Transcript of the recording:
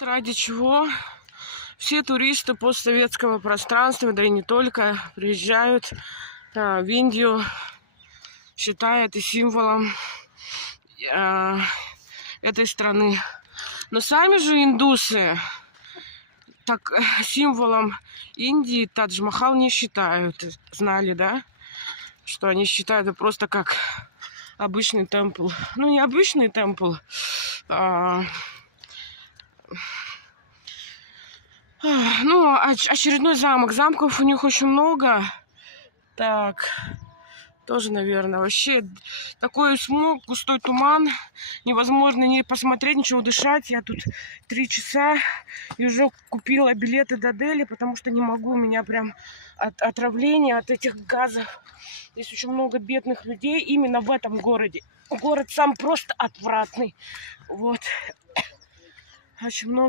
Ради чего все туристы постсоветского пространства, да и не только, приезжают в Индию, считая это символом этой страны. Но сами же индусы так символом Индии Тадж-Махал не считают. Знали, да? Что они считают это просто как обычный темпл. Ну, не обычный темпл, ну, очередной замок. Замков у них очень много. Так, тоже, наверное. Вообще, такой смог, густой туман. Невозможно ни посмотреть, ничего дышать. Я тут 3 часа и уже купила билеты до Дели, потому что не могу. У меня прям отравление от этих газов. Здесь очень много бедных людей именно в этом городе. Город сам просто отвратный. Вот. Очень много.